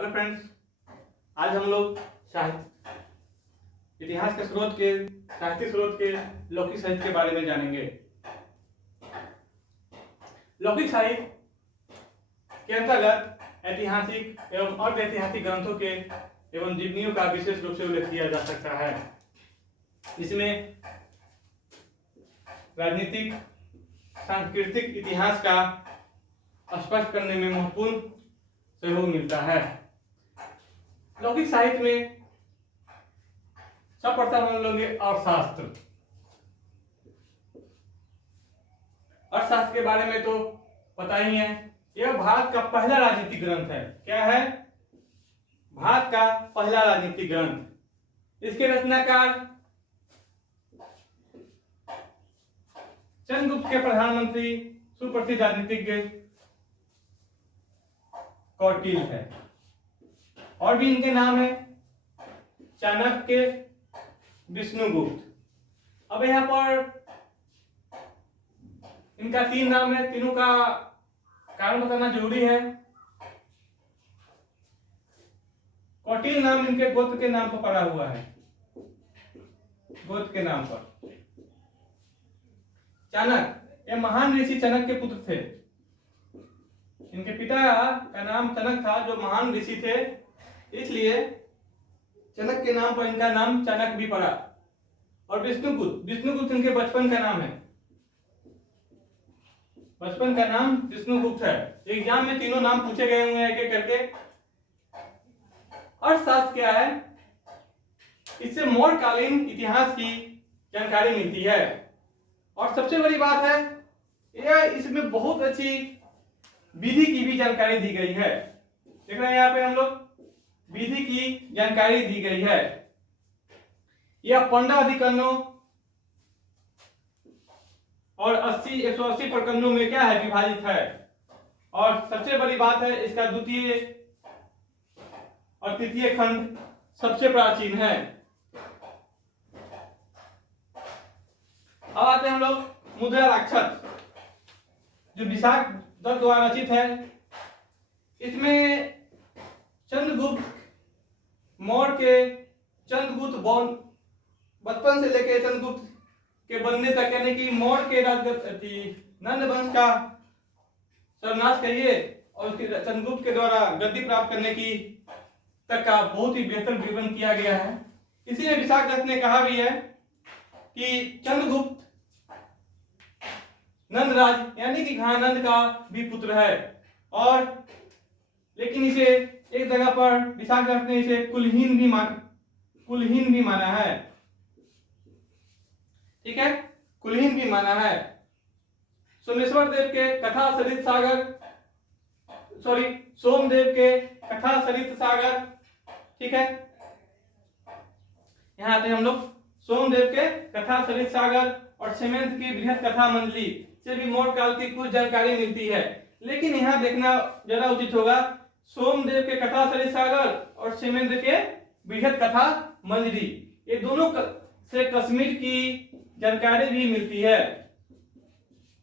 Hello friends, आज हम लोग साहित्य इतिहास के साहित्यिक स्रोत के लौकिक साहित्य के बारे में जानेंगे। लौकिक साहित्य के अंतर्गत ऐतिहासिक एवं अर्ध ऐतिहासिक ग्रंथों के एवं जीवनियों का विशेष रूप से उल्लेख किया जा सकता है। इसमें राजनीतिक, सांस्कृतिक इतिहास का स्पष्ट करने में महत्वपूर्ण सहयोग मिलता है। लौकिक साहित्य में सर्वप्रथम हम लोग अर्थशास्त्र। अर्थशास्त्र के बारे में तो पता ही है, यह भारत का पहला राजनीतिक ग्रंथ है। क्या है? भारत का पहला राजनीतिक ग्रंथ। इसके रचनाकार चंद्रगुप्त के प्रधानमंत्री सुप्रसिद्ध राजनीतिज्ञ कौटिल्य है। और भी इनके नाम है चाणक्य, विष्णुगुप्त। अब यहाँ पर इनका 3 नाम है, तीनों का कारण बताना जरूरी है। कौटिल्य नाम इनके गोत्र के नाम पर पड़ा हुआ है, गोत्र के नाम पर। चाणक्य, ये महान ऋषि चाणक्य के पुत्र थे। इनके पिता का नाम चाणक्य था, जो महान ऋषि थे, इसलिए चाणक्य के नाम पर इनका नाम चाणक्य भी पड़ा। और विष्णुगुप्त इनके बचपन का नाम है, बचपन का नाम विष्णुगुप्त है। एग्जाम में तीनों नाम पूछे गए हुए हैं एक-एक करके। अर्थशास्त्र क्या है? इससे मौर्यकालीन इतिहास की जानकारी मिलती है। और सबसे बड़ी बात है, यह इसमें बहुत अच्छी विधि की भी जानकारी दी गई है। देख रहे हैं यहाँ पे हम लोग, विधि की जानकारी दी गई है। यह 15 अधिकरणों और 180 प्रकरणों में क्या है, विभाजित है। और सबसे बड़ी बात है, इसका द्वितीय और तृतीय खंड सबसे प्राचीन है। अब आते हैं हम लोग मुद्रा राक्षस, जो विशाख दत्त द्वारा रचित है। इसमें चंद्रगुप्त मौर्य के चंद्रगुप्त बचपन से लेकर चंद्रगुप्त के बनने तक, यानी कि मौर्य के नंद वंश का सर्वनाश कहिए और उसके चंद्रगुप्त के द्वारा गद्दी प्राप्त करने की तक का बहुत ही बेहतर विवरण किया गया है। इसीलिए विशाख दत्त ने कहा भी है कि चंद्रगुप्त नंदराज यानी कि घानंद का भी पुत्र है। और लेकिन इसे एक जगह पर विशाख दत्त ने इसे कुलहीन भी माना है। ठीक है, कुलहीन भी माना है। सोमेश्वर देव के कथा सरित सागर, ठीक है, यहाँ आते हैं हम लोग। सोमदेव के कथा सरित सागर और सेमेंथ की बृहद कथा मंजली से भी मौर्य काल की कुछ जानकारी मिलती है। लेकिन यहाँ देखना ज्यादा उचित होगा, सोमदेव के कथा सरित सागर और सेमेंद्र के बृहद कथा मंजरी, ये दोनों से कश्मीर की जानकारी भी मिलती है।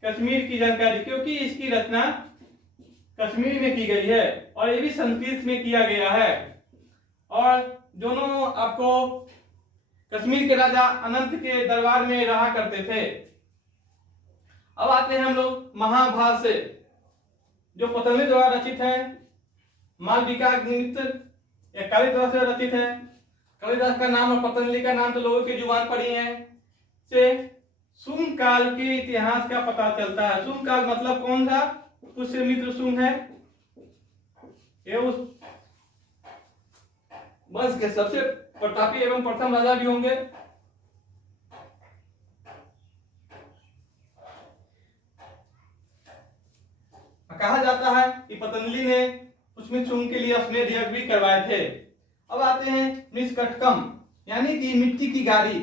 कश्मीर की जानकारी, क्योंकि इसकी रचना कश्मीर में की गई है और ये भी संस्कृत में किया गया है। और दोनों आपको कश्मीर के राजा अनंत के दरबार में रहा करते थे। अब आते हैं हम लोग महाभारत से, जो पतंजलि द्वारा रचित है। मालविका निमित्त कालिदास से रचित है। कालिदास का नाम और पतंजलि का नाम तो लोगों की जुबान पर ही है। से शुंग काल के इतिहास का पता चलता है। शुंग काल मतलब कौन था? पुष्यमित्र शुंग है, ये उस वंश के सबसे प्रतापी एवं प्रथम राजा भी होंगे। कहा जाता है कि पतंजलि ने पुष्यमित्र शुंग के लिए स्मेध यज्ञ भी करवाए थे। अब आते हैं निष्कटकम, यानी कि मिट्टी की गाड़ी।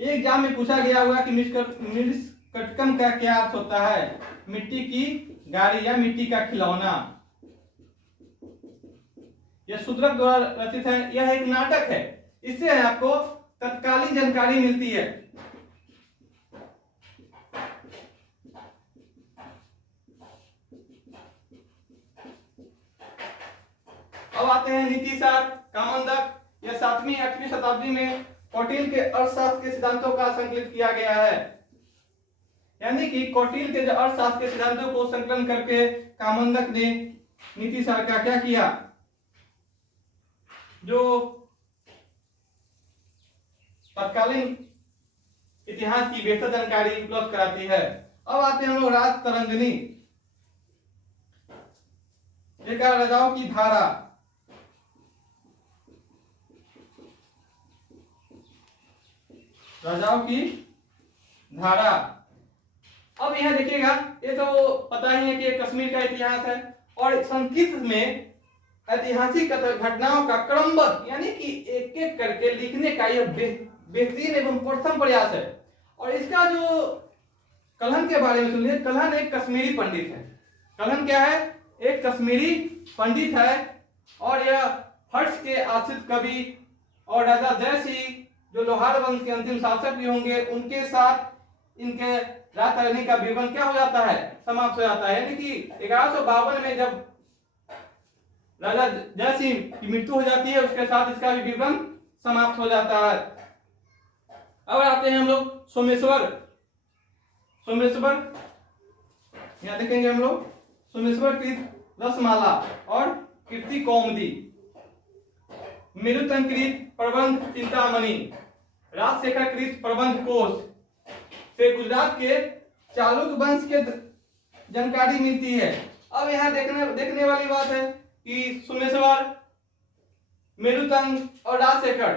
एक एग्जाम में पूछा गया हुआ कि निष्कटकम का क्या अर्थ होता है? मिट्टी की गाड़ी या मिट्टी का खिलौना। यह शूद्रक द्वारा रचित है। यह एक नाटक है, इससे आपको तत्कालीन जानकारी मिलती है। अब अब आते हैं नीतिसार कामंदक। यह 7वीं-8वीं शताब्दी में कौटिल्य के अर्थशास्त्र के सिद्धांतों का संकलित किया गया है। यानी कि कौटिल्य के जो अर्थशास्त्र के सिद्धांतों को संकलन करके कामंदक ने नीतिसार का क्या किया, जो तत्कालीन इतिहास की बेहतर जानकारी उपलब्ध कराती है। अब आते हैं हम लोग राज तरंगिणी, राजाओं की धारा। राजाओं की धारा। अब यह देखिएगा, ये तो पता ही है कि कश्मीर का इतिहास है और संस्कृत में ऐतिहासिक घटनाओं का क्रमबद्ध यानी कि एक एक करके लिखने का यह बेहतरीन एवं प्रथम प्रयास है। और इसका जो कलहन के बारे में सुनिए, कलहन एक कश्मीरी पंडित है। कलहन क्या है? एक कश्मीरी पंडित है और यह हर्ष के आश्रित कवि और राजा जयसिंह जो लोहार वंश के अंतिम शासक भी होंगे, उनके साथ इनके राज तरंगिणी का विवरण क्या हो जाता है, समाप्त हो जाता है। यानी कि 1152 में जब राजा जयसिंह की मृत्यु हो जाती है, उसके साथ इसका भी विवरण समाप्त हो जाता है। अब आते हैं हम लोग सोमेश्वर। सोमेश्वर यहां देखेंगे हम लोग, सोमेश्वर कृत रसमाला और कीर्ति कौमुदी, मेरुतंकृत प्रबंध चिंतामणि, राजशेखर कृत प्रबंध कोश से गुजरात के चालुक्य वंश के जानकारी मिलती है। अब यहाँ देखने वाली बात है कि सोमेश्वर, मेरुतंग और राजशेखर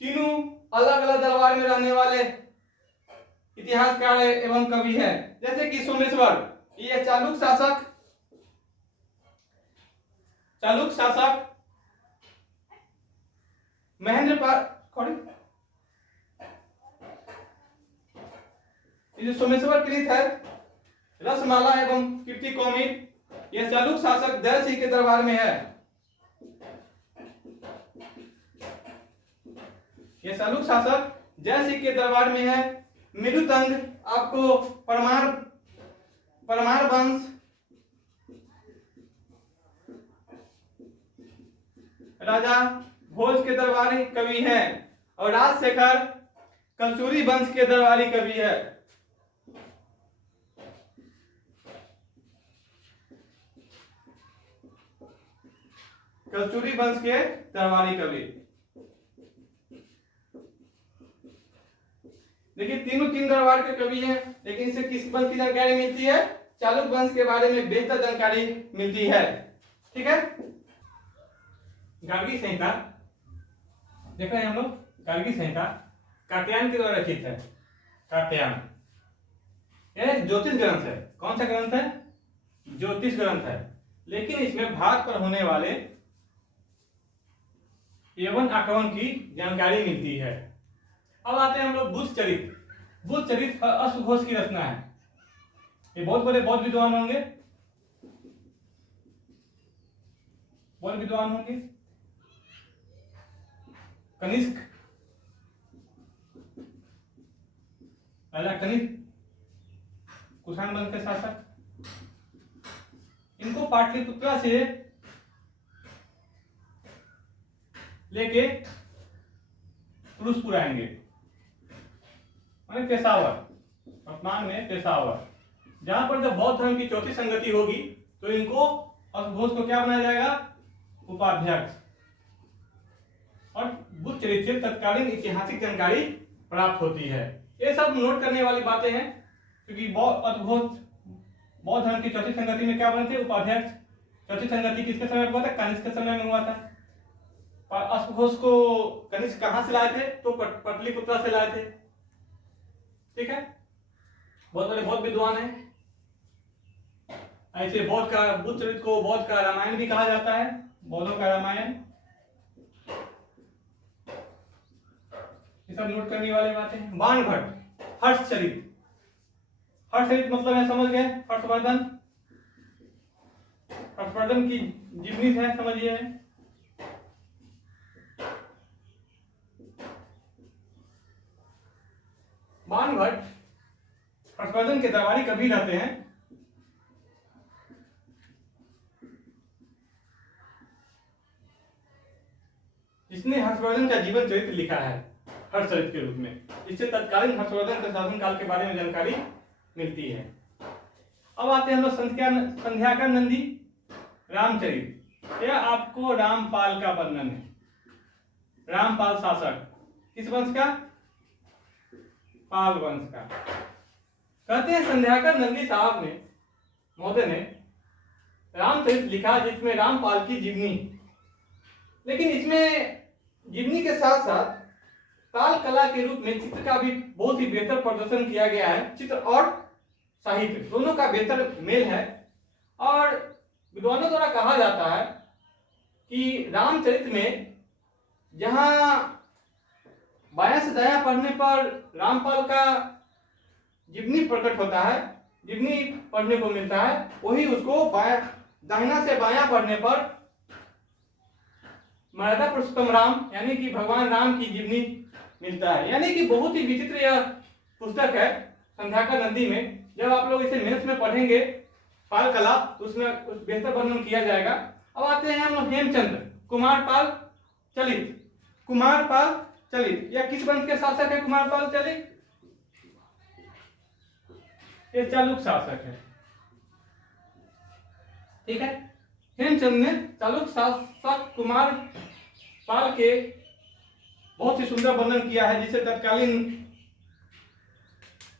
तीनों अलग अलग दरबार में रहने वाले इतिहासकार एवं कवि हैं। जैसे कि सोमेश्वर ये चालुक्य शासक ये सोमेश्वर कृत है रसमाला एवं कीर्ति कौमुदी, यह चालुक्य शासक जयसिंह के दरबार में है। यह चालुक्य शासक जयसिंह के दरबार में है। मेरुतंग आपको परमार वंश राजा भोज के दरबारी कवि हैं और राजशेखर कलचुरी वंश के दरबारी कवि है। कलचुरी वंश के दरबारी कवि। देखिए तीनों तीन दरबार के कवि हैं, लेकिन इसे किस वंश की जानकारी मिलती है? चालुक्य वंश के बारे में बेहतर जानकारी मिलती है। ठीक है। गार्गी संहिता देख रहे हैं हम लोग। गार्गी संहिता कात्यायन के द्वारा रचित है। कात्यायन यह ज्योतिष ग्रंथ है। कौन सा ग्रंथ है? ज्योतिष ग्रंथ है। लेकिन इसमें भारत पर होने वाले यवन आक्रमण की जानकारी मिलती है। अब आते हैं हम लोग बुद्ध चरित्र। बुद्ध चरित्र अश्वघोष की रचना है। ये बहुत बड़े बौद्ध विद्वान होंगे, कनिष्क, राजा कनिष्क कुषाण वंश के शासक। इनको पाटलिपुत्रा से लेके तुरुष्पुर आएंगे, पेशावर, वर्तमान में पेशावर, जहां पर जब बौद्ध धर्म की चौथी संगति होगी तो इनको अश्वघोष को क्या बनाया जाएगा? उपाध्यक्ष। और बुद्ध चरित्र से तत्कालीन ऐतिहासिक जानकारी प्राप्त होती है। ये सब नोट करने वाली बातें हैं, क्योंकि अश्वघोष बौद्ध धर्म की चौथी संगति में क्या बने थे? उपाध्यक्ष। चौथी संगति किसके समय में हुआ था? कनिष्क के समय में हुआ था। अश्वघोष को कनिष्क कहां से लाए थे? तो पाटलिपुत्रा से लाए थे। ठीक है। बहुत बड़े बौद्ध विद्वान हैं। ऐसे बुद्ध चरित्र को बौद्ध का रामायण भी कहा जाता है। बौद्धों का रामायण। ये सब नोट करने वाले बातें हैं। बाणभट्ट हर्षचरित। हर्षचरित मतलब है, समझ गए? हर्षवर्धन, हर्षवर्धन की जीवनी है, समझिए। बाणभट्ट हर्षवर्धन के दरबारी कवि रहते हैं। जिसने हर्षवर्धन का जीवन चरित्र लिखा है हर्षचरित के रूप में। इससे तत्कालीन हर्षवर्धन के शासन काल के बारे में जानकारी मिलती है। अब आते हैं हम लोग संध्याकर नंदी रामचरित। यह आपको रामपाल का वर्णन है। रामपाल शासक किस वंश का? पाल वंश का। कहते हैं संध्याकर नंदी साहब ने महोदय ने रामचरित लिखा जिसमें रामपाल की जीवनी, लेकिन इसमें जीवनी के साथ साथ ताल कला के रूप में चित्र का भी बहुत ही बेहतर प्रदर्शन किया गया है। चित्र और साहित्य दोनों का बेहतर मेल है। और विद्वानों द्वारा कहा जाता है कि रामचरित में जहां बायां से दायां पढ़ने पर रामपाल का जीवनी प्रकट होता है, जीवनी पढ़ने को मिलता है, वही उसको दाहिना से बायां पढ़ने पर मर्यादा पुरुषोत्तम राम यानी कि भगवान राम की जीवनी मिलता है। यानी कि बहुत ही विचित्र यह पुस्तक है संध्याकर नंदी में। जब आप लोग इसे मेंस में पढ़ेंगे पाल कला तो उसमें कुछ बेहतर वर्णन किया जाएगा। अब आते हैं हम लोग हेमचंद्र कुमारपाल चलित। कुमारपाल चलित यह किस वंश के शासक है? कुमारपाल चलित ये चालुक्य शासक है। ठीक है। हेमचंद ने चालुक्य शासक कुमारपाल के बहुत ही सुंदर वर्णन किया है, जिससे तत्कालीन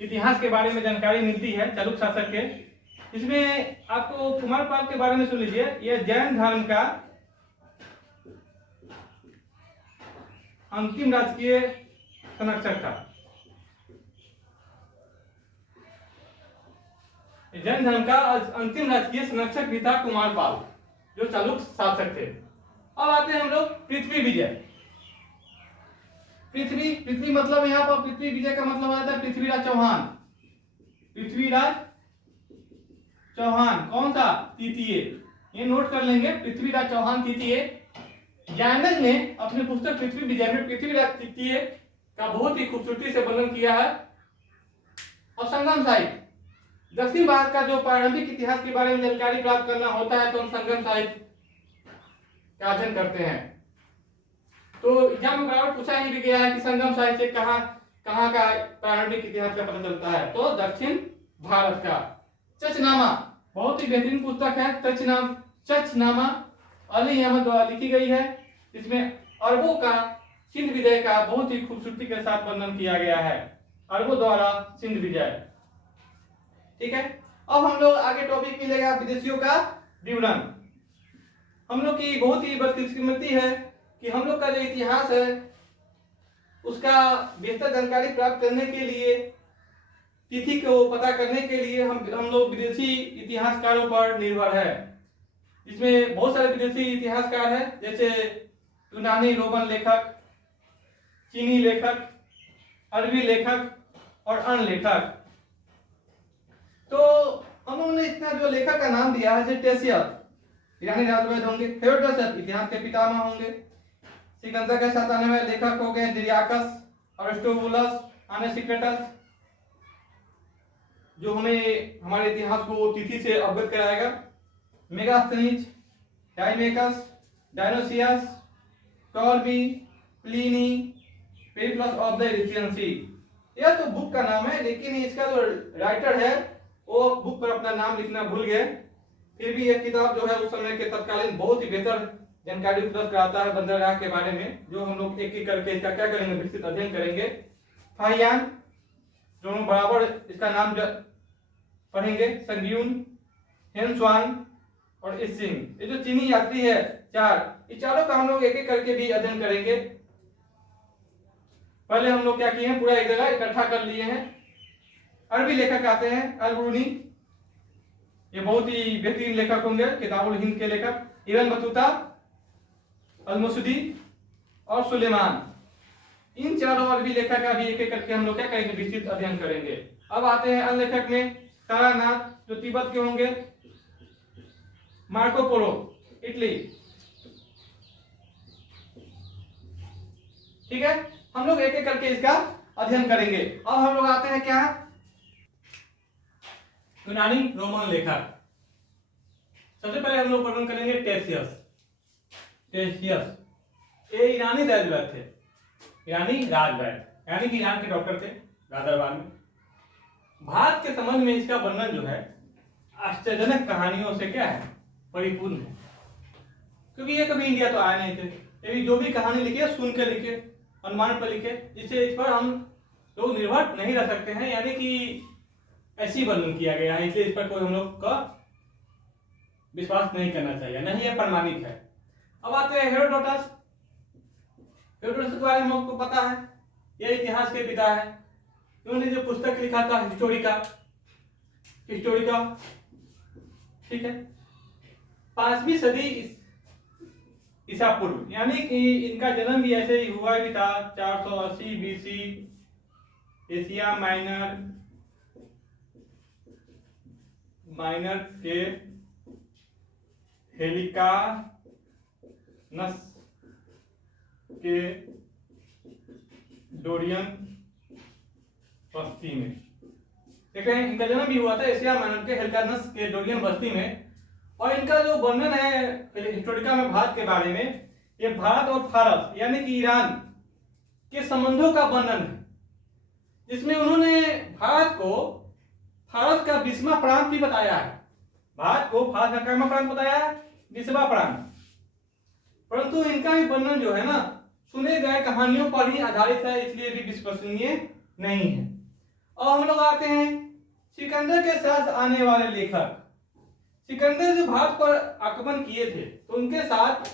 इतिहास के बारे में जानकारी मिलती है चालुक्य शासक के। इसमें आपको कुमारपाल के बारे में सुन लीजिए। यह जैन धर्म का अंतिम राजकीय संरक्षक था। जैन धर्म का अंतिम राजकीय संरक्षक भी था कुमारपाल, जो चालुक्य शासक थे। अब आते हैं हम लोग पृथ्वी विजय। पृथ्वी मतलब यहाँ पर पृथ्वी विजय का मतलब आता है पृथ्वीराज चौहान। पृथ्वीराज चौहान कौन सा? तृतीय। ये नोट कर लेंगे, पृथ्वीराज चौहान तृतीय। जैनज ने अपने पुस्तक पृथ्वी विजय में पृथ्वीराज तृतीय का बहुत ही खूबसूरती से वर्णन किया है। और संगम साहित्य दक्षिण भारत का जो प्रारंभिक इतिहास के बारे में जानकारी प्राप्त करना होता है तो हम संगम साहित्य का अध्ययन करते हैं। तो एग्जाम में बराबर पूछा ही भी गया है कि संगम साहित्य कहाँ का प्रारंभिक इतिहास का पता चलता है, तो दक्षिण भारत का। चचनामा बहुत ही बेहतरीन पुस्तक है। चचनामा अली अहमद द्वारा लिखी गई है। इसमें अरबों का सिंध विजय का बहुत ही खूबसूरती के साथ वर्णन किया गया है। अरबों द्वारा सिंध विजय। ठीक है। अब हम लोग आगे टॉपिक मिलेगा विदेशियों का विवरण। हम लोग की बहुत ही बदकिस्मती है कि हम लोग का जो इतिहास है उसका बेहतर जानकारी प्राप्त करने के लिए, तिथि को पता करने के लिए हम लोग विदेशी इतिहासकारों पर निर्भर है। इसमें बहुत सारे विदेशी इतिहासकार हैं, जैसे यूनानी रोमन लेखक, चीनी लेखक, अरबी लेखक और अन्य लेखक। तो हम लोगों ने इतना जो लेखक का नाम दिया है, जैसे टेसियस ईरानी राजवैद होंगे, हेरोडोटस इतिहास के पितामह होंगे, सिकंदर के 97 लेखक हो गए दिरियाकस, अरिस्टोबुलस, आनेसिक्रेटस, जो हमें हमारे इतिहास को तिथि से अवगत कराएगा, Megasthenes, Deimachus, Dionysius, Ptolemy, Pliny, Periplus of the Erythraean Sea. यह तो बुक का नाम है, लेकिन इसका जो राइटर है वो बुक पर अपना नाम लिखना भूल गए। फिर भी यह किताब जो है उस समय के तत्कालीन बहुत ही बेहतर जानकारी उपलब्ध कराता है बंदरगाह के बारे में, जो हम लोग एक एक करके इसका क्या करेंगे, विस्तृत अध्ययन करेंगे। फाहियान दोनों बराबर इसका नाम पढ़ेंगे, संग्यून, हेनस्वांग और इसिंग। ये जो चीनी यात्री है चार, इस चारों का हम लोग एक एक करके भी अध्ययन करेंगे। पहले हम लोग क्या किए हैं, पूरा एक जगह इकट्ठा कर लिए हैं। अरबी लेखक आते हैं, अल-बुरूनी, ये बहुत ही बेहतरीन लेखक होंगे, किताबुल हिंद के लेखक। इब्न बतूता, अल-मुसदी और सुलेमान। इन चारों अरबी लेखक का भी एक एक करके हम लोग क्या करेंगे, विस्तृत अध्ययन करेंगे। अब आते हैं अन्य लेखक में, तारानाथ जो तिब्बत के होंगे, मार्को पोलो इटली। ठीक है, हम लोग एक एक करके इसका अध्ययन करेंगे। अब हम लोग आते हैं क्या, यूनानी रोमन लेखक। सबसे पहले हम लोग वर्णन करेंगे टेसियस। ये ईरानी वैद्य थे, ईरानी राजवैद्य, यानी कि ईरान के डॉक्टर थे राजदरबार में। भारत के संबंध में इसका वर्णन जो है आश्चर्यजनक कहानियों से क्या है, परिपूर्ण है, क्योंकि ये कभी इंडिया तो आए नहीं थे। ये भी जो भी कहानी लिखी है सुन के लिखे, अनुमान पर लिखे, जिससे इस पर हम लोग निर्भर नहीं रह सकते हैं, यानी कि ऐसी वर्णन किया गया है, इसलिए इस पर कोई हम लोग का विश्वास नहीं करना चाहिए, नहीं ये प्रमाणित है। अब आते हैं हेरोडोटस। हेरोडोटस के बारे में आपको पता है, ये इतिहास के पिता है। उन्होंने जो पुस्तक लिखा था हिस्टोरिका, हिस्टोरिका, ठीक है, 5वीं सदी ईसा पूर्व, यानी कि इनका जन्म भी ऐसे ही हुआ भी था 480 बीसी, एशिया माइनर के हेलिकानस के डोरियन बस्ती में। देख रहे हैं, इनका जन्म भी हुआ था एशिया माइनर के हेलिकानस के डोरियन बस्ती में। और इनका जो वर्णन है हिस्टोरिका में भारत के बारे में, ये भारत और फारस यानी कि ईरान के संबंधों का वर्णन है, जिसमें उन्होंने भारत को फारस का 20वां प्रांत भी बताया है। भारत को फारस का कितना प्रांत बताया है? 20वां प्रांत। परंतु इनका भी वर्णन जो है ना सुने गए कहानियों पर ही आधारित है, इसलिए भी विश्वसनीय नहीं है। और हम लोग आते हैं सिकंदर के साथ आने वाले लेखक। सिकंदर जो भारत पर आक्रमण किए थे तो उनके साथ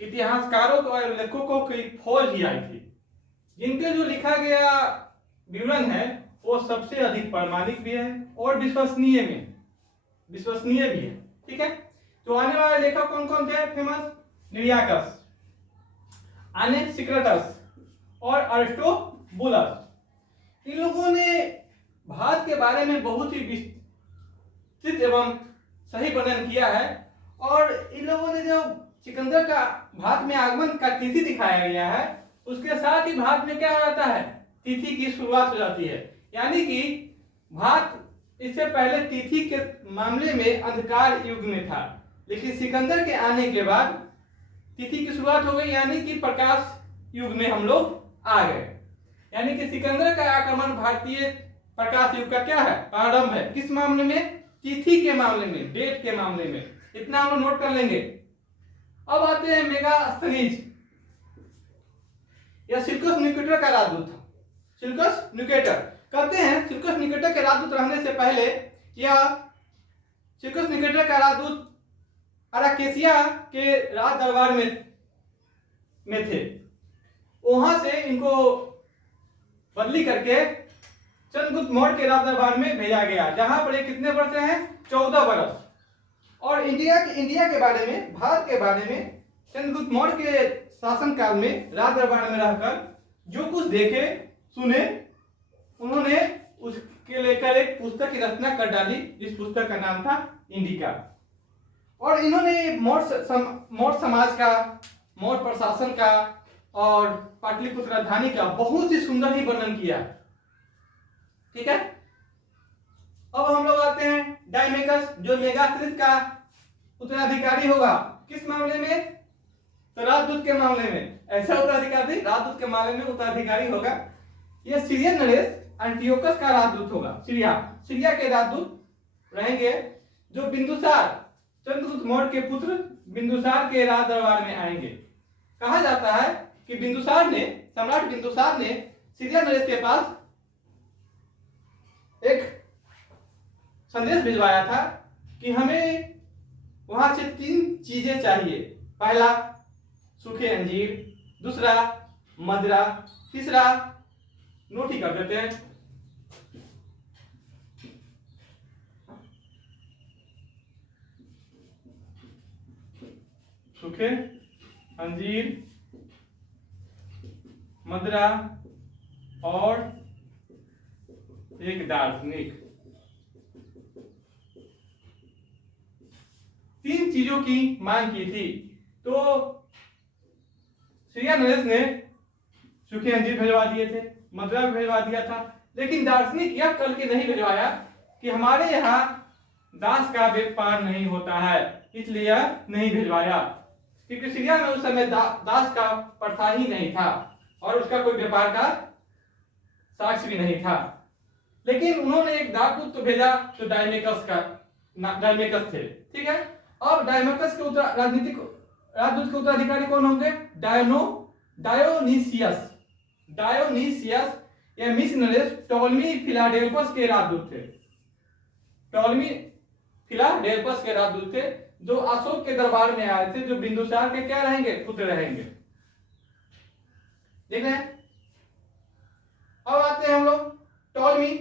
इतिहासकारों और लेखकों की फौज ही आई थी, जिनके जो लिखा गया विवरण है वो सबसे अधिक प्रामाणिक भी है और विश्वसनीय भी है। ठीक है, तो आने वाले लेखक कौन कौन थे फेमस? निरियाकस, अनेक्सिक्रटस और अरिस्टोबुलस। इन लोगों ने भारत के बारे में बहुत ही विस्तृत एवं सही वर्णन किया है। और इन लोगों ने जो सिकंदर का भारत में आगमन का तिथि दिखाया गया है, उसके साथ ही भारत में क्या हो जाता है, तिथि की शुरुआत हो जाती है। यानी कि भारत इससे पहले तिथि के मामले में अंधकार युग में था, लेकिन सिकंदर के आने के बाद तिथि की शुरुआत हो गई, यानी कि प्रकाश युग में हम लोग आ गए। यानी कि सिकंदर का आक्रमण भारतीय प्रकाश युग का क्या है, प्रारंभ है। किस मामले में? तिथि के मामले में, डेट के मामले में। इतना हम लोग नोट कर लेंगे। अब आते हैं मेगास्थनीज। यह सिल्कस निकेटर का राजदूत था। सिल्कस निकेटर कहते हैं, सिल्कस निकेटर के राजदूत रहने से पहले यह सिल्कस निकेटर का राजदूत अराकेसिया के राज दरबार में थे। वहां से इनको बदली करके चंद्रगुप्त मौर्य के राज दरबार में भेजा गया, जहां पर ये कितने वर्ष रहे? 14 वर्ष। और इंडिया के बारे में, भारत के बारे में चंद्रगुप्त मौर्य के शासन काल में राज दरबार में रहकर जो कुछ देखे सुने, उन्होंने उसके लेकर एक पुस्तक की रचना कर डाली, जिस पुस्तक का नाम था इंडिका। और इन्होंने मौर्य समाज का, मौर्य प्रशासन का और पाटलिपुत्र राजधानी का बहुत ही सुंदर ही वर्णन किया। ठीक है, अब हम लोग आते हैं डायमेकस, जो मेगास्थनीज का उत्तराधिकारी होगा। किस मामले में? तो राजदूत के मामले में। ऐसा उत्तराधिकारी राजदूत के मामले में उत्तराधिकारी होगा। यह सीरियन नरेश एंटियोकस का राजदूत होगा। सीरिया के राजदूत रहेंगे, जो बिंदुसार, चंद्रगुप्त मौर्य के पुत्र बिंदुसार के राज दरबार में आएंगे। कहा जाता है कि सम्राट बिंदुसार ने सीरिया नरेश के पास एक संदेश भिजवाया था कि हमें वहां से 3 चीजें चाहिए। पहला सूखे अंजीर, दूसरा मदिरा, तीसरा नोट ही कर देते हैं, सूखे अंजीर, मदिरा और एक दार्शनिक। 3 चीजों की मांग की थी। तो सीरिया नरेश ने सूखे अंजीर भिजवा दिए थे, मदिरा भी भिजवा दिया था, लेकिन दार्शनिक यह कल के नहीं भिजवाया कि हमारे यहाँ दास का व्यापार नहीं होता है, इसलिए नहीं भिजवाया। क्योंकि सीरिया में उस समय दास का प्रथा ही नहीं था और उसका कोई व्यापार का साक्ष्य भी नहीं था। लेकिन उन्होंने एक दासदूत तो भेजा जो डायमेकस थे, ठीक है। अब डायमेकस के राजनीतिक राजदूत के उत्तराधिकारी कौन होंगे? डायोनीसियस। डायोनीसियस ये मिशनरीज टोलमी फिलाडेल्फस के राजदूत थे। टोलमी फिलाडेल्फस के राजदूत थे जो अशोक के दरबार में आए थे, जो बिंदुसार के क्या रहेंगे? पुत्र रहेंगे। देख रहे हैं। अब आते हैं हम लोग टोलमी।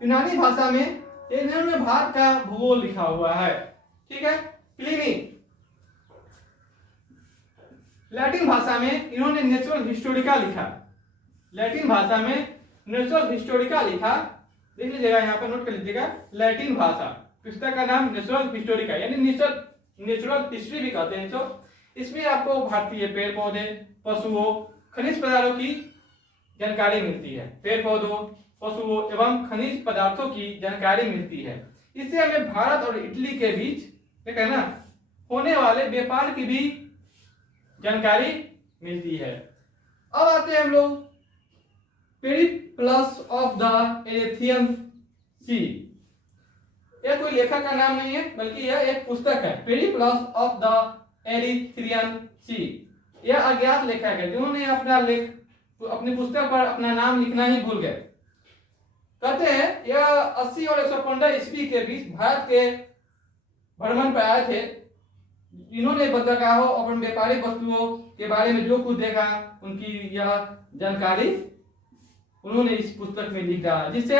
यूनानी भाषा में इन्होंने भारत का भूगोल लिखा हुआ है, ठीक है। प्लिनी लैटिन भाषा में इन्होंने नेचुरल हिस्टोरिका लिखा। लैटिन भाषा में नेचुरल हिस्टोरिका लिखा, देख लीजिएगा, यहाँ पर नोट कर लीजिएगा। लैटिन भाषा, पुस्तक का नाम नेचुरल हिस्टोरिका, यानी नेचुरल हिस्ट्री भी कहते हैं। तो इसमें आपको भारतीय पेड़ पौधे, पशुओं, खनिज पदार्थों की जानकारी मिलती है। पेड़ पौधों, पशुओं एवं खनिज पदार्थों की जानकारी मिलती है। इससे हमें भारत और इटली के बीच क्या कहना होने वाले व्यापार की भी जानकारी मिलती है। अब आते हैं हम लोग पेरिप्लस ऑफ द एरिथ्रियन सी। यह कोई लेखक का नाम नहीं है, बल्कि यह एक पुस्तक है, पेरिप्लस ऑफ द एरिथ्रियन सी। यह अज्ञात लेखक है जिन्होंने अपनी पुस्तक पर अपना नाम लिखना ही भूल गए। कहते हैं यह 80 और 115 ईस्वी के बीच भारत के भ्रमण पर आए थे। इन्होंने बंदरगाहों और व्यापारिक वस्तुओं के बारे में जो कुछ देखा, उनकी यह जानकारी उन्होंने इस पुस्तक में लिख डाला, जिससे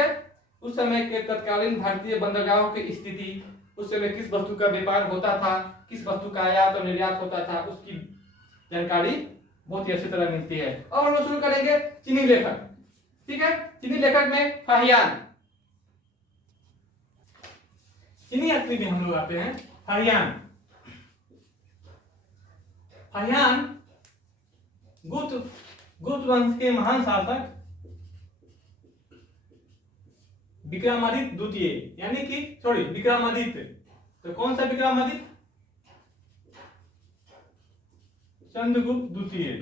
उस समय के तत्कालीन भारतीय बंदरगाहों की स्थिति, उस समय किस वस्तु का व्यापार होता था, किस वस्तु का आयात और निर्यात होता था, उसकी जानकारी बहुत ही अच्छी तरह मिलती है। अब हम लोग शुरू करेंगे चीनी लेखक, ठीक है। चीनी लेखक में फाहियान। चीनी यात्री में हम लोग आते हैं फाहियान। फाहियान गुप्त वंश के महान शासक विक्रमादित्य द्वितीय, यानी कि विक्रमादित्य। तो कौन सा विक्रमादित्य? चंद्रगुप्त द्वितीय।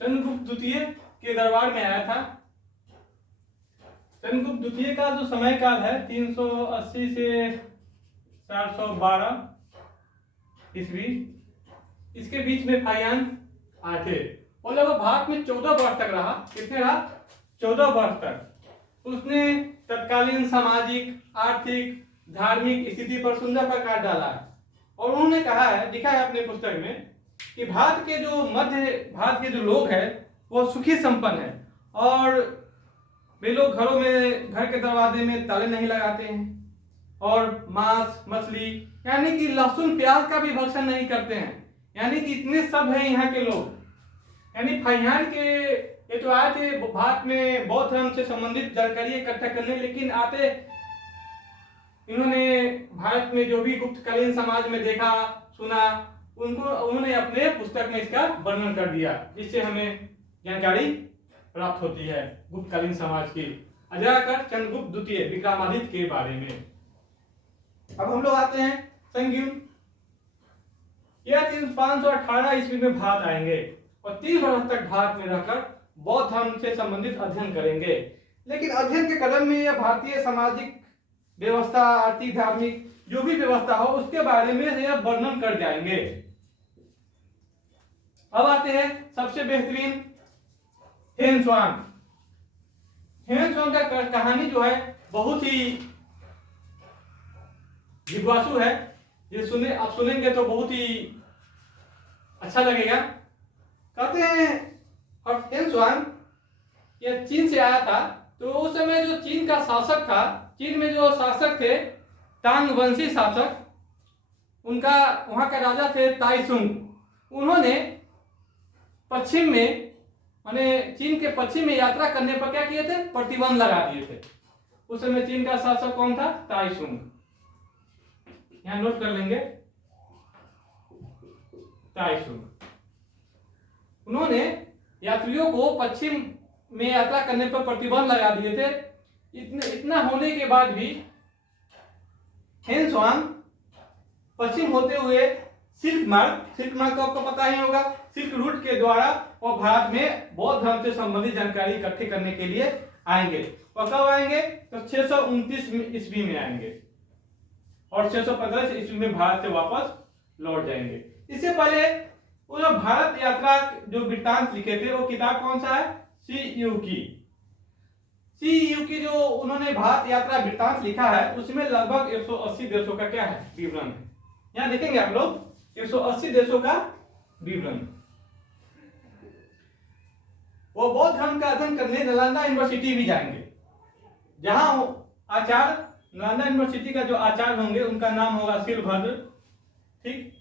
चंद्रगुप्त द्वितीय के दरबार में आया था। चंद्रगुप्त द्वितीय का जो समय काल है 380 से 412 ईस्वी, इसके बीच में फाहियान आए थे और लगभग भारत में 14 वर्ष तक रहा। कितने रहा? 14 वर्ष तक। उसने तत्कालीन सामाजिक, आर्थिक, धार्मिक स्थिति पर सुंदर प्रकाश डाला है और उन्होंने कहा है, लिखा है अपने पुस्तक में, कि भारत के जो लोग हैं वो सुखी संपन्न है और वे लोग घर के दरवाजे में ताले नहीं लगाते हैं और मांस, मछली यानी कि लहसुन, प्याज का भी भक्षण नहीं करते हैं। यानी कि इतने सब हैं यहाँ के लोग। यानी फाहियान के ये तो आए थे भारत में बौद्ध धर्म से संबंधित जानकारी इकट्ठा करने, लेकिन आते इन्होंने भारत में जो भी गुप्तकालीन समाज में देखा, सुना, उन्होंने अपने पुस्तक में इसका वर्णन कर दिया, जिससे हमें जानकारी प्राप्त होती है गुप्तकालीन समाज की। अजाकर चंद्रगुप्त द्वितीय विक्रमादित्य के बारे में। अब हम लोग आते हैं संगयुम। यह 518 ईस्वी में भारत आएंगे और 3 वर्ष तक भारत में रहकर बौद्ध धर्म से संबंधित अध्ययन करेंगे। लेकिन अध्ययन के क्रम में यह भारतीय सामाजिक व्यवस्था, आर्थिक, धार्मिक जो भी व्यवस्था हो उसके बारे में यह वर्णन कर जाएंगे। अब आते हैं सबसे बेहतरीन हेनस्वांग। हेनस्वांग का कहानी जो है बहुत ही जिज्ञासु है। ये आप सुनेंगे तो बहुत ही अच्छा लगेगा। कहते हैं हेनस्वांग ये चीन से आया था, तो उस समय जो चीन का शासक था, चीन में जो शासक थे तांग वंशी शासक, उनका वहां का राजा थे ताइसुंग। उन्होंने पश्चिम में माने चीन के पश्चिम में यात्रा करने पर क्या किए थे? प्रतिबंध लगा दिए थे। उस समय चीन का शासक कौन था? ताइसुंग। यहां नोट कर लेंगे, ताइसुंग। उन्होंने यात्रियों को पश्चिम में यात्रा करने पर प्रतिबंध लगा दिए थे। इतना होने के बाद भी हेनस्वांग पश्चिम होते हुए सिल्क मार्ग को आपको पता ही होगा, सिल्क रूट के द्वारा वो भारत में बौद्ध धर्म से संबंधित जानकारी इकट्ठी करने के लिए आएंगे। वो कब आएंगे? तो 629 ईस्वी में आएंगे और 615 ईस्वी में भारत से वापस लौट जाएंगे। इससे पहले वो जो भारत यात्रा जो वृत्तांत लिखे थे वो किताब कौन सा है? सीयू की जो उन्होंने भारत यात्रा वृत्तांत लिखा है उसमें लगभग 180 देशों का क्या है? विवरण है। यहाँ देखेंगे आप लोग 180 देशों का विवरण। वो बौद्ध धर्म का अध्ययन करने नालंदा यूनिवर्सिटी भी जाएंगे, जहां आचार्य नालंदा यूनिवर्सिटी का जो आचार्य होंगे उनका नाम होगा शीलभद्र। ठीक,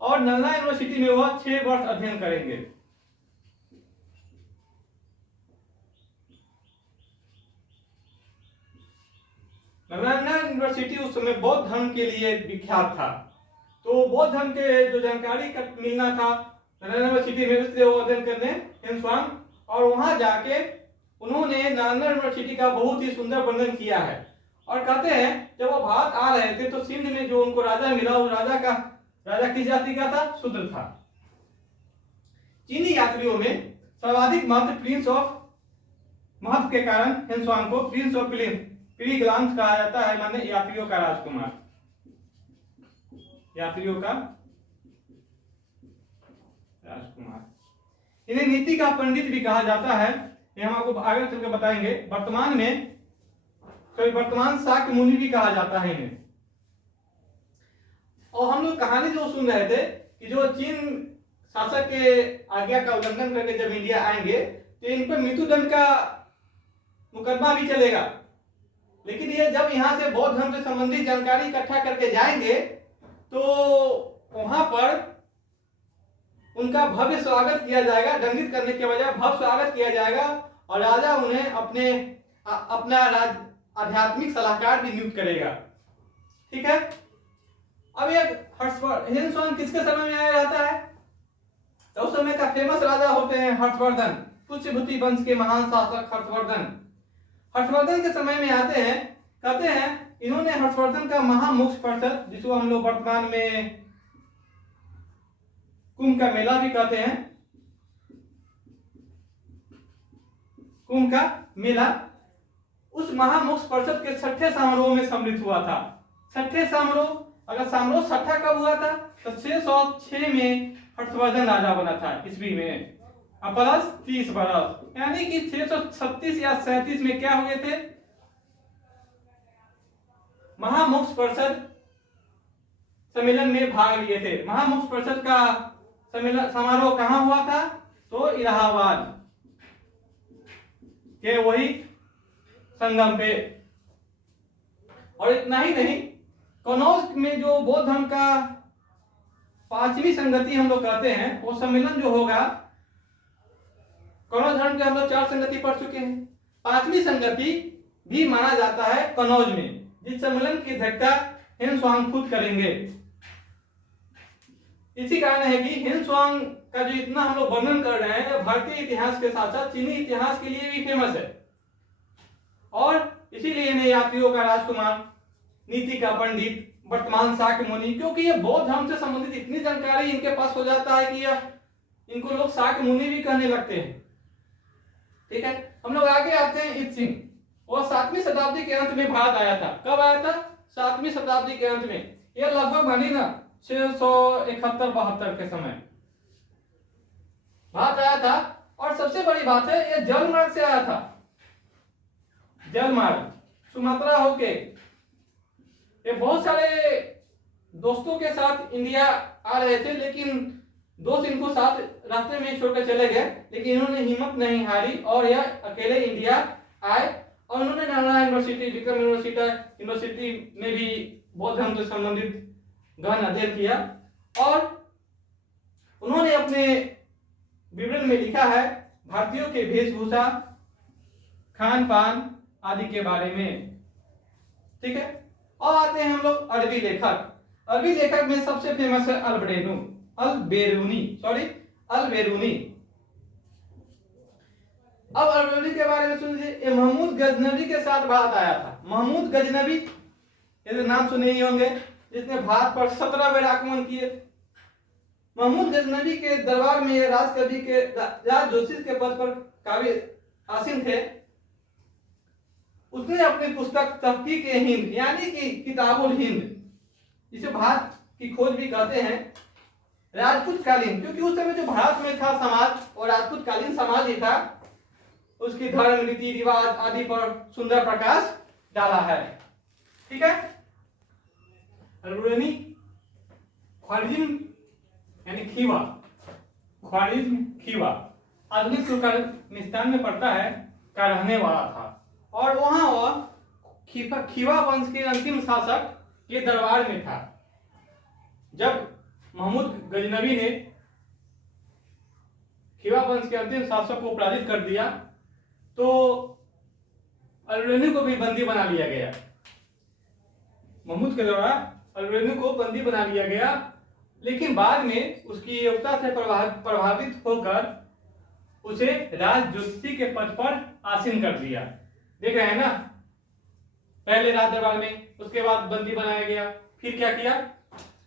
और नालंदा यूनिवर्सिटी में वह 6 वर्ष अध्ययन करेंगे। नालंदा यूनिवर्सिटी उस समय बौद्ध धर्म के लिए विख्यात था, तो बौद्ध धर्म के जो जानकारी मिलना था नालंदा यूनिवर्सिटी में, इसलिए वो अध्ययन करने हेनसुआंग, और वहां जाके उन्होंने नालंदा यूनिवर्सिटी का बहुत ही सुंदर वर्णन किया है। और कहते हैं जब वो भारत आ रहे थे तो सिंध में जो उनको राजा मिला, वो राजा किस जाति का था? शूद्र था। चीनी यात्रियों में सर्वाधिक महत्व के कारण हेनसुआंग को प्रिंस ऑफ पिलीग्राम्स कहा जाता है, माने यात्रियों का राजकुमार, यात्रियों का राजकुमार। इन्हें नीति का पंडित भी कहा जाता है, ये हम आपको आगे चलकर बताएंगे। वर्तमान शाक्य मुनि भी कहा जाता है इन्हें। और हम लोग कहानी जो सुन रहे थे कि जो चीन शासक के आज्ञा का उल्लंघन करके जब इंडिया आएंगे तो इन पर मृत्युदंड का मुकदमा भी चलेगा, लेकिन ये जब यहाँ से बौद्ध धर्म से संबंधित जानकारी इकट्ठा करके जाएंगे तो वहां पर उनका भव्य स्वागत किया जाएगा, दंडित करने के बजाय भव्य स्वागत किया जाएगा, और राजा उन्हें अपना आध्यात्मिक सलाहकार भी नियुक्त करेगा। ठीक है, अब एक हेनसुआंग किसके समय में आया रहता है? तो उस समय का फेमस राजा होते हैं हर्षवर्धन, पुष्यभूति वंश के महान शासक हर्षवर्धन के समय में आते हैं। कहते हैं इन्होंने हर्षवर्धन का महामोक्ष परिषद, जिसको हम लोग वर्तमान में कुंभ का मेला भी कहते हैं, कुंभ का मेला, उस महामोक्ष परिषद के 6ठे समारोह में सम्मिलित हुआ था। 6ठे समारोह, अगर समारोह 6ठा कब हुआ था? तो 606 में हर्षवर्धन राजा बना था ईस्वी में, प्लस 30 बरस, यानी कि 636 या 37 में क्या हुए थे? महामोक्ष परिषद सम्मेलन में भाग लिए थे। महामोक्ष परिषद का समारोह कहां हुआ था? तो इलाहाबाद के वही संगम पे। और इतना ही नहीं, कनौज में जो बौद्ध धर्म का 5वीं संगति हम लोग कहते हैं, वो सम्मेलन जो होगा, कनौज धर्म के हम लोग 4 संगति पढ़ चुके हैं, 5वीं संगति भी माना जाता है कनौज में, जिस सम्मेलन की अध्यक्षता हेनसुआंग खुद करेंगे। इसी कारण है कि हेनसुआंग का जो इतना हम लोग वर्णन कर रहे हैं, भारतीय इतिहास के साथ साथ चीनी इतिहास के लिए भी फेमस है, और इसीलिए इन्हें यात्रियों का राजकुमार, नीति का पंडित, वर्तमान शाक्य मुनि, क्योंकि ये बौद्ध धर्म से संबंधित इतनी जानकारी इनके पास हो जाता है कि इनको लोग शाक्य मुनि भी कहने लगते हैं। ठीक है, हम लोग आगे आते हैं। इत सिंह, वो 7वीं शताब्दी के अंत में भारत आया था। कब आया था? 7वीं शताब्दी के अंत में। यह लगभग मानी ना 671-72 के समय भारत आया था। और सबसे बड़ी बात है, यह जलमार्ग से आया था, जलमार्ग, सुमात्रा होके। ये बहुत सारे दोस्तों के साथ इंडिया आ रहे थे, लेकिन दोस्त इनको साथ रास्ते में छोड़कर चले गए, लेकिन इन्होंने हिम्मत नहीं हारी और यह अकेले इंडिया आए, और उन्होंने नालंदा यूनिवर्सिटी, विक्रम यूनिवर्सिटी में भी बौद्ध धर्म से संबंधित गहन अध्ययन किया। और उन्होंने अपने विवरण में लिखा है भारतीयों के वेशभूषा, खान पान आदि के बारे में। ठीक है, और आते हैं हम लोग अरबी लेखक। अरबी लेखक में सबसे फेमस है अल-बेरूनी। अब अल-बेरूनी के बारे में सुन लीजिए। ये महमूद गजनवी के साथ भारत आया था। महमूद गजनवी ये तो नाम सुने ही होंगे, जिसने भारत पर 17 बार आक्रमण किए। महमूद गजनवी के दरबार में ये राज कवि के राज ज्योतिष के पद पर काबिल आसीन थे। उसने अपनी पुस्तक तहकीक हिंद यानी कि किताबुल हिंद, जिसे भारत की खोज भी कहते हैं, राजपूत कालीन, क्योंकि उस समय जो भारत में था समाज और राजपूत कालीन समाज ही था, उसकी धर्म रीति रिवाज आदि पर सुंदर प्रकाश डाला है। ठीक है। अल्बेनी ख्वारिज्म यानी खीवा, ख्वारिज्म खीवा आधुनिक तुर्कमेनिस्तान में पड़ता है का रहने वाला था और वहां वह खीवा वंश के अंतिम शासक के दरबार में था। जब महमूद गजनवी ने खीवा वंश के अंतिम शासक को पराजित कर दिया तो अल्बेनी को भी बंदी बना लिया गया। महमूद के द्वारा अल्बेनी को बंदी बना लिया गया, लेकिन बाद में उसकी योग्यता से प्रभावित होकर उसे राज ज्योतिषी के पद पर आसीन कर दिया। देख रहे हैं ना, पहले राज दरबार में, उसके बाद बंदी बनाया गया, फिर क्या किया,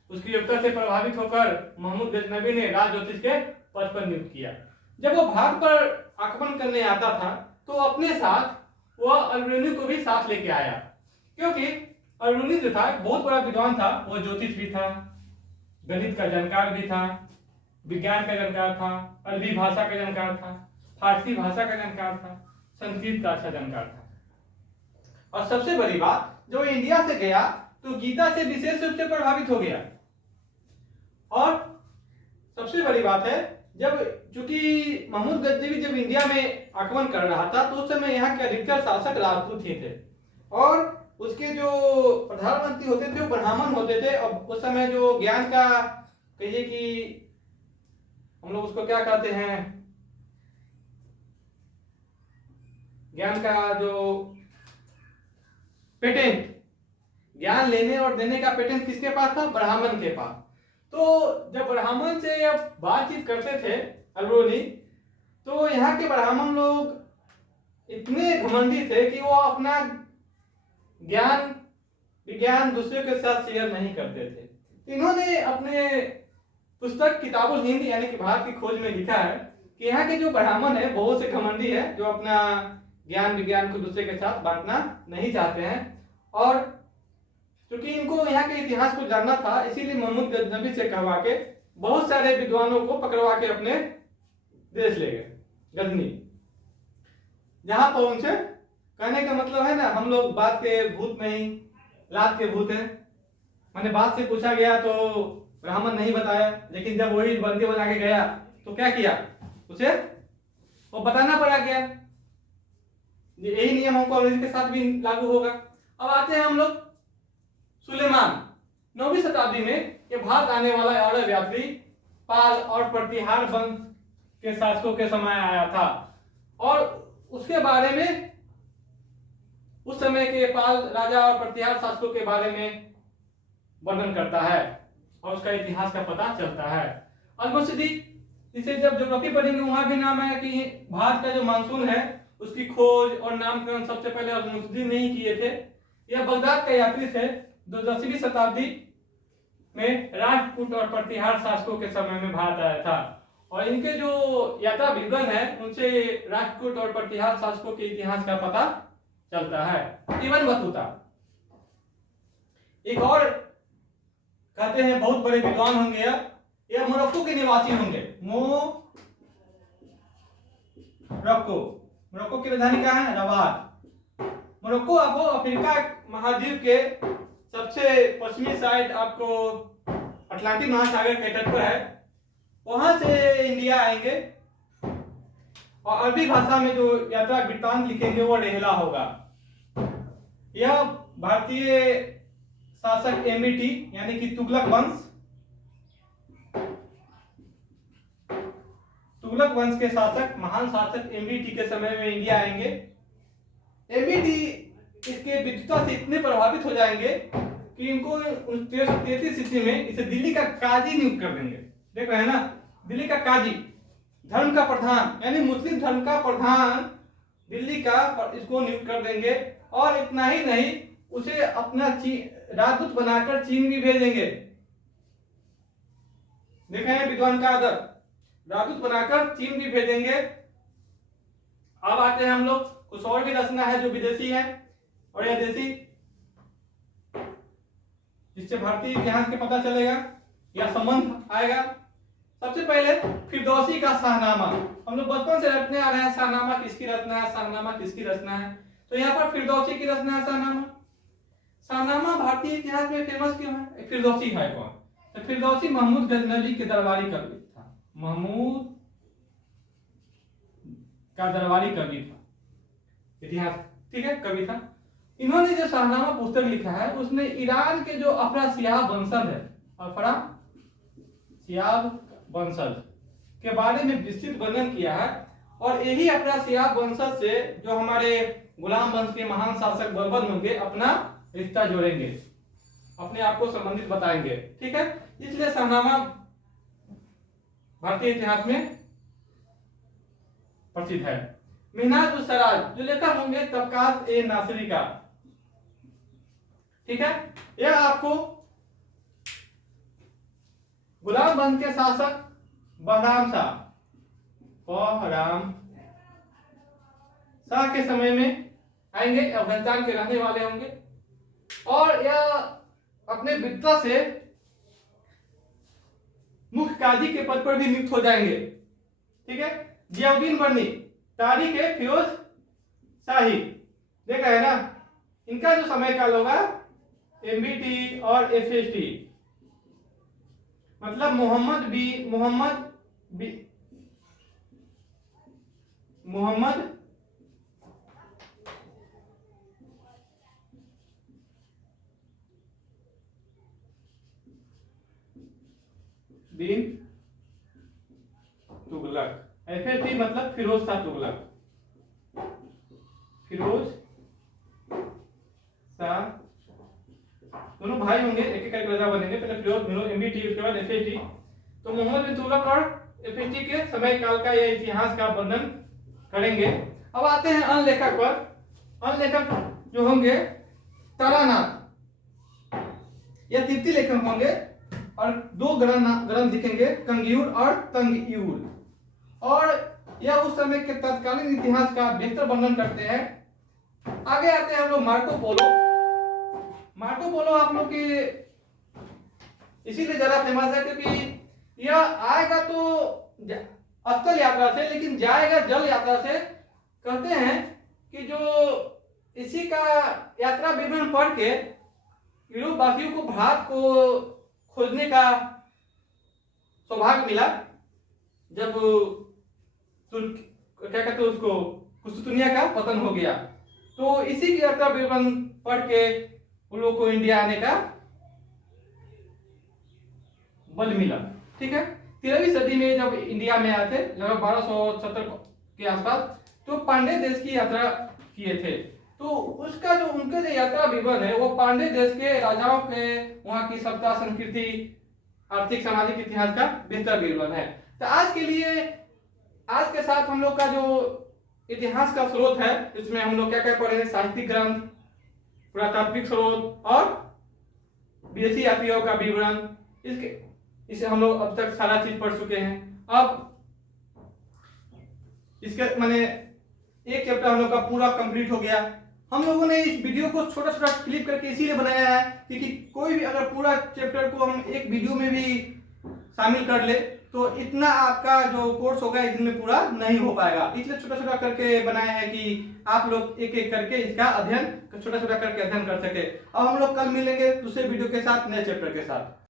उसकी योग्यता से प्रभावित होकर महमूद गजनवी ने राज ज्योतिष के पद पर नियुक्त किया। जब वो भारत पर आक्रमण करने आता था तो अपने साथ वह अल्बेनी को भी साथ लेके आया, क्योंकि अल्बेनी जो था बहुत बड़ा विद्वान था, वो ज्योतिष भी था, गणित का जानकार भी था, विज्ञान का जानकार था, अरबी भाषा का जानकार था, फारसी भाषा का जानकार था, संस्कृत का अच्छा जानकार था। और सबसे बड़ी बात, जो इंडिया से गया तो गीता से विशेष रूप से प्रभावित हो गया। और सबसे बड़ी बात है, जब चूंकि महमूद गजनवी जब इंडिया में आक्रमण कर रहा था तो उस समय यहाँ के अधिकतर शासक राजपूत ही थे और उसके जो प्रधानमंत्री होते थे वो ब्राह्मण होते थे। और उस समय जो ज्ञान का, कहिए कि हम लोग उसको क्या कहते हैं, ज्ञान का जो पेटेंट, ज्ञान लेने और देने का पेटेंट किसके पास था, ब्राह्मण के पास। तो जब ब्राह्मण से अब बातचीत करते थे अल्बेनी, तो यहाँ के ब्राह्मण लोग इतने घमंडी थे कि वो अपना ज्ञान विज्ञान दूसरे के साथ शेयर नहीं करते थे। इन्होंने अपने पुस्तक किताबुल हिंद यानी कि भारत की खोज में लिखा है कि यहाँ के जो ब्राह्मण है बहुत से घमंडी है, जो अपना ज्ञान विज्ञान को दूसरे के साथ बांटना नहीं चाहते हैं। और क्योंकि इनको यहाँ के इतिहास को जानना था, इसीलिए महमूद गजनवी से कहवा के बहुत सारे विद्वानों को पकड़वा के अपने देश ले गए गजनी, जहां पर उनसे, कहने का मतलब है ना, हम लोग बात के भूत नहीं लात के भूत हैं। मैंने बात से पूछा गया तो ब्राह्मण नहीं बताया, लेकिन जब वही बंदी बना के गया तो क्या किया, उसे वो बताना पड़ा गया। यही नियम हमको अंग्रेजी के साथ भी लागू होगा। अब आते हैं हम लोग सुलेमान। 9वीं शताब्दी में ये भारत आने वाला अरब यात्री पाल और प्रतिहार वंश के शासकों के समय आया था और उसके बारे में, उस समय के पाल राजा और प्रतिहार शासकों के बारे में वर्णन करता है और उसका इतिहास का पता चलता है। अल-मुसदी, इसे जब ज्योग्राफी पढ़ेंगे वहां भी नाम है कि भारत का जो मानसून है उसकी खोज और नामकरण सबसे पहले अल-मुसदी ने ही किए थे। यह बगदाद का यात्री थे जो 10वीं शताब्दी में राजपूत और प्रतिहार शासकों के समय में भारत आया था और इनके जो यात्रा विवरण है उनसे राजपूत और प्रतिहार शासकों के इतिहास का पता चलता है। इब्न बतूता एक और कहते हैं बहुत बड़े विद्वान होंगे, यह मोरक्को के निवासी होंगे। मोरक्को की राजधानी क्या है, रबात। मोरक्को आपको अफ्रीका महाद्वीप के सबसे पश्चिमी साइड आपको अटलांटिक महासागर के तट पर है, वहां से इंडिया आएंगे और अरबी भाषा में जो यात्रा वृत्तांत लिखेंगे वो रेहला होगा। यह भारतीय शासक एमबीटी यानी कि तुगलक वंश के शासक, महान शासक एमबीटी के समय में इंडिया आएंगे। एमबीटी इसके विद्वता से इतने प्रभावित हो जाएंगे कि इनको 1333 ईस्वी में इसे दिल्ली का काजी नियुक्त कर देंगे। देख रहे हैं ना, दिल्ली का काजी, धर्म का प्रधान यानी मुस्लिम धर्म का प्रधान दिल्ली का, इसको नियुक्त कर देंगे। और इतना ही नहीं, उसे अपना राजदूत बनाकर चीन भी भेजेंगे। देखे हैं विद्वान का आदर, राजदूत बनाकर चीन भी भेजेंगे। अब आते हैं हम लोग, कुछ और भी रचना है जो विदेशी है और यह देशी, जिससे भारतीय इतिहास के पता चलेगा या संबंध आएगा। सबसे पहले फिरदौसी का शाहनामा। हम लोग बचपन से रटने आ रहे हैं शाहनामा किसकी रचना है, शाहनामा किसकी रचना है। तो यहाँ पर फिरदौसी की रचना है शाहनामा। शाहनामा भारतीय इतिहास में फेमस क्यों है? फिरदौसी है कौन? तो फिरदौसी महमूद गजनवी के दरबारी कवि था। महमूद का दरबारी कवि था, इतिहास, ठीक है, कवि था। इन्होंने जो शाहनामा पुस्तक लिखा है उसमें ईरान के जो अफरासियाब वंशज है, अफरासियाब वंशज के बारे में विस्तृत वर्णन किया है। और यही अफरासियाब वंशज से जो हमारे गुलाम वंश के महान शासक बलबन होंगे अपना रिश्ता जोड़ेंगे, अपने आप को संबंधित बताएंगे, ठीक है। इसलिए शाहनामा भारतीय इतिहास में प्रसिद्ध है। मिन्हाज-उस-सराज जो लेखक होंगे तबकात ए नासिरी का, ठीक है। यह आपको गुलाम वंश के शासक बहराम शाह के समय में आएंगे, अफगानिस्तान के रहने वाले होंगे और यह अपने विद्वता से मुख्य काजी के पद पर भी नियुक्त हो जाएंगे, ठीक है। जियाउद्दीन बर्नी तारीख है फिरोज शाही, देखा है ना, इनका जो समय काल होगा एमबीटी और एफएसटी, मतलब मोहम्मद बिन तुगलक, एफएसटी मतलब फिरोज शाह तुगलक, फिरोज शाह, दोनों भाई होंगे, एक एक करके राजा बनेंगे, पहले फिरोज एमबीटी उसके बाद एफएसटी। तो मोहम्मद बिन तुगलक और एफएसटी के समय काल का यह इतिहास का वर्णन करेंगे। अब आते हैं अन्य लेखक पर। अन्य लेखक जो होंगे तारानाथ, यह तृतीय लेखक होंगे और दो ग्रंथ लिखेंगे, कंगियूर और तंगयूर, और यह उस समय के तत्कालीन इतिहास का बेहतर वर्णन करते हैं। आगे आते हैं हम लोग मार्को पोलो। मार्को पोलो आप लोग के इसीलिए ज्यादा फेमस है क्योंकि यह आएगा तो स्थल यात्रा से, लेकिन जाएगा जल यात्रा से। कहते हैं कि जो इसी का यात्रा विवरण पढ़ के यूरोप वासियों को भारत को खोजने का सौभाग्य मिला, जब क्या कहते हैं उसको, कुस्तुनिया का पतन हो गया। तो इसी की यात्रा विवरण पढ़ के उन लोगों को इंडिया आने का बल मिला, ठीक है। 13वीं सदी में जब इंडिया में आए थे लगभग 1270 के आसपास, तो पांडे देश की यात्रा किए थे। तो उसका जो उनका जो यात्रा विवरण है वो पांडे देश के राजाओं के वहां की सत्ता, संस्कृति, आर्थिक सामाजिक इतिहास का बेहतर विवरण है। तो आज के लिए, आज के साथ हम लोग का जो इतिहास का स्रोत है इसमें हम लोग क्या क्या पढ़े हैं, साहित्यिक ग्रंथ, पुरातात्विक स्रोत और विदेशी यात्रियों का विवरण, इसे हम लोग अब तक सारा चीज पढ़ चुके हैं। अब इसके माने एक चैप्टर हम लोग का पूरा कंप्लीट हो गया। हम लोगों ने इस वीडियो को छोटा छोटा क्लिप करके इसीलिए बनाया है क्योंकि कोई भी अगर पूरा चैप्टर को हम एक वीडियो में भी शामिल कर ले तो इतना आपका जो कोर्स होगा एक दिन में पूरा नहीं हो पाएगा। इसलिए छोटा छोटा करके बनाया है कि आप लोग एक एक करके इसका अध्ययन, छोटा छोटा करके अध्ययन कर सके। अब हम लोग कल मिलेंगे दूसरे वीडियो के साथ, नए चैप्टर के साथ।